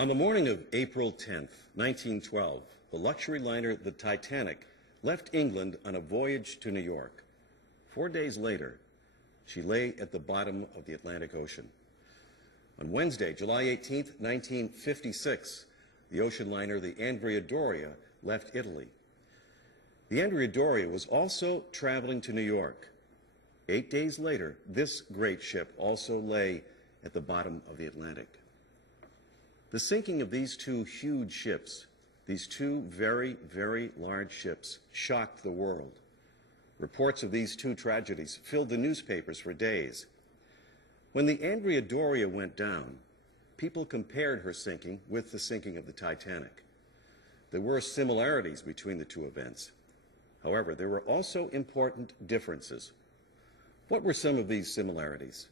On the morning of April 10th, 1912, the luxury liner the Titanic left England on a voyage to New York. 4 days later, she lay at the bottom of the Atlantic Ocean. On Wednesday, July 18th, 1956, the ocean liner the Andrea Doria left Italy. The Andrea Doria was also traveling to New York. 8 days later, this great ship also lay at the bottom of the Atlantic. The sinking of these two huge ships, these two very, very large ships, shocked the world. Reports of these two tragedies filled the newspapers for days. When the Andrea Doria went down, people compared her sinking with the sinking of the Titanic. There were similarities between the two events. However, there were also important differences. What were some of these similarities?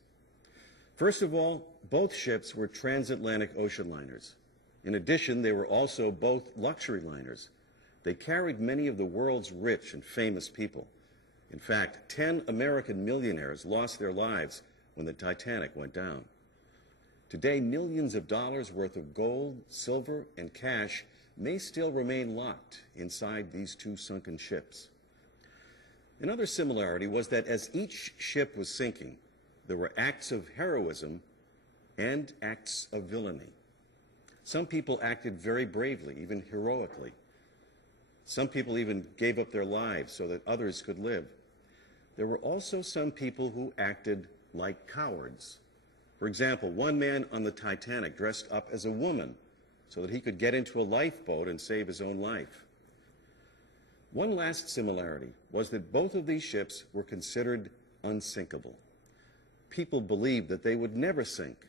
First of all, both ships were transatlantic ocean liners. In addition, they were also both luxury liners. They carried many of the world's rich and famous people. In fact, 10 American millionaires lost their lives when the Titanic went down. Today, millions of dollars worth of gold, silver, and cash may still remain locked inside these two sunken ships. Another similarity was that as each ship was sinking, there were acts of heroism and acts of villainy. Some people acted very bravely, even heroically. Some people even gave up their lives so that others could live. There were also some people who acted like cowards. For example, one man on the Titanic dressed up as a woman so that he could get into a lifeboat and save his own life. One last similarity was that both of these ships were considered unsinkable. People believed that they would never sink.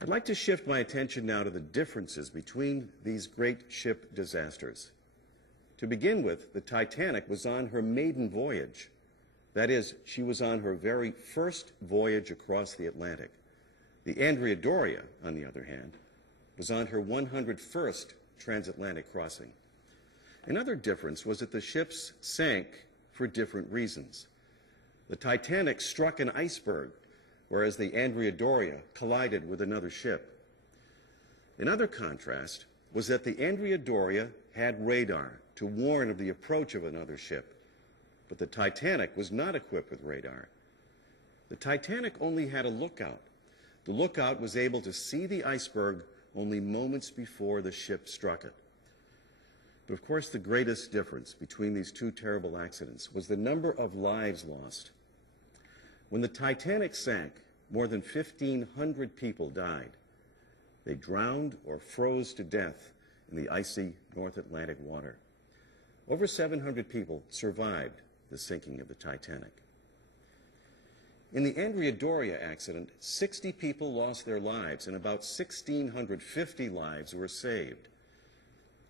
I'd like to shift my attention now to the differences between these great ship disasters. To begin with, the Titanic was on her maiden voyage. That is, she was on her very first voyage across the Atlantic. The Andrea Doria, on the other hand, was on her 101st transatlantic crossing. Another difference was that the ships sank for different reasons. The Titanic struck an iceberg, whereas the Andrea Doria collided with another ship. Another contrast was that the Andrea Doria had radar to warn of the approach of another ship, but the Titanic was not equipped with radar. The Titanic only had a lookout. The lookout was able to see the iceberg only moments before the ship struck it. But of course, the greatest difference between these two terrible accidents was the number of lives lost. When the Titanic sank, more than 1,500 people died. They drowned or froze to death in the icy North Atlantic water. Over 700 people survived the sinking of the Titanic. In the Andrea Doria accident, 60 people lost their lives and about 1,650 lives were saved.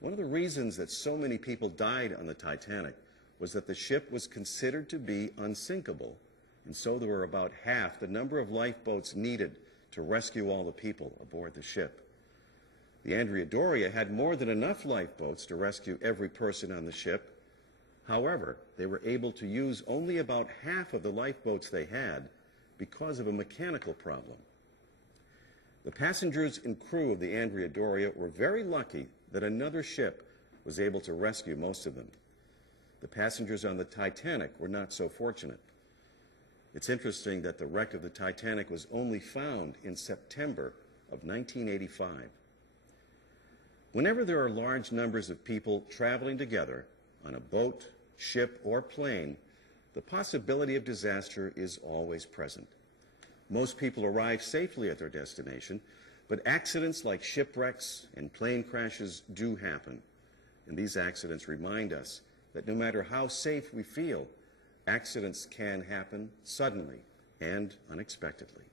One of the reasons that so many people died on the Titanic was that the ship was considered to be unsinkable, and so there were about half the number of lifeboats needed to rescue all the people aboard the ship. The Andrea Doria had more than enough lifeboats to rescue every person on the ship. However, they were able to use only about half of the lifeboats they had because of a mechanical problem. The passengers and crew of the Andrea Doria were very lucky that another ship was able to rescue most of them. The passengers on the Titanic were not so fortunate. It's interesting that the wreck of the Titanic was only found in September of 1985. Whenever there are large numbers of people traveling together on a boat, ship, or plane, the possibility of disaster is always present. Most people arrive safely at their destination, but accidents like shipwrecks and plane crashes do happen. And these accidents remind us that no matter how safe we feel, accidents can happen suddenly and unexpectedly.